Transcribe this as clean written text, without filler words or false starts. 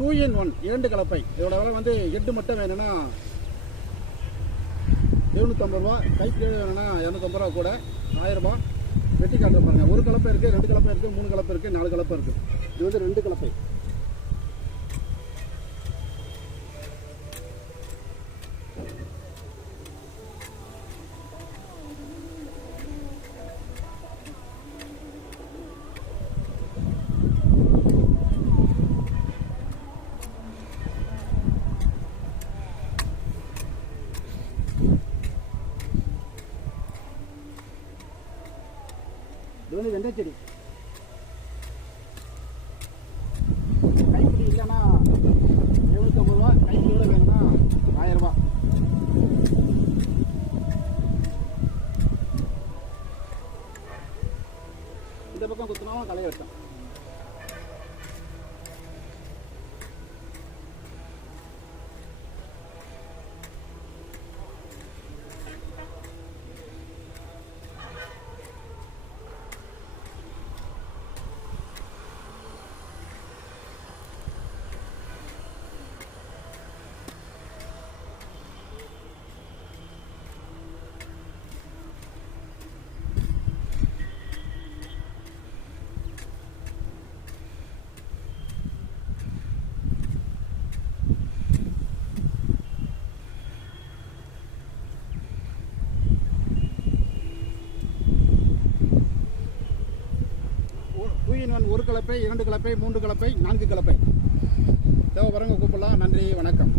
2-in-1 2 கலப்பை. இதோட விலை வந்து ஹெட்டு மட்டும் வேணும்னா 750 ரூபா, கைக்கு வேணும்னா 250 ரூபா கூட 1000 ரூபா. வெட்டி காட்டுற பாருங்க. ஒரு கலப்பை இருக்குது, 2 கலப்பை இருக்குது, 3 கலப்பை இருக்குது, 4 கலப்பை இருக்குது. இது வந்து 2 கலப்பை. இது வந்து வெண்டை செடி. கைப்பிடி இல்லைன்னா 750 ரூபா, கைப்பிடியோட வேணும்னா 1000 ரூபா. இந்த பக்கம் குத்தினாலும் களை வெட்டும். ஒரு கலப்பை, 2 கலப்பை, 3 கலப்பை, 4 கலப்பை தேவைப்படுறவங்க கூப்பிடலாம். நன்றி, வணக்கம்.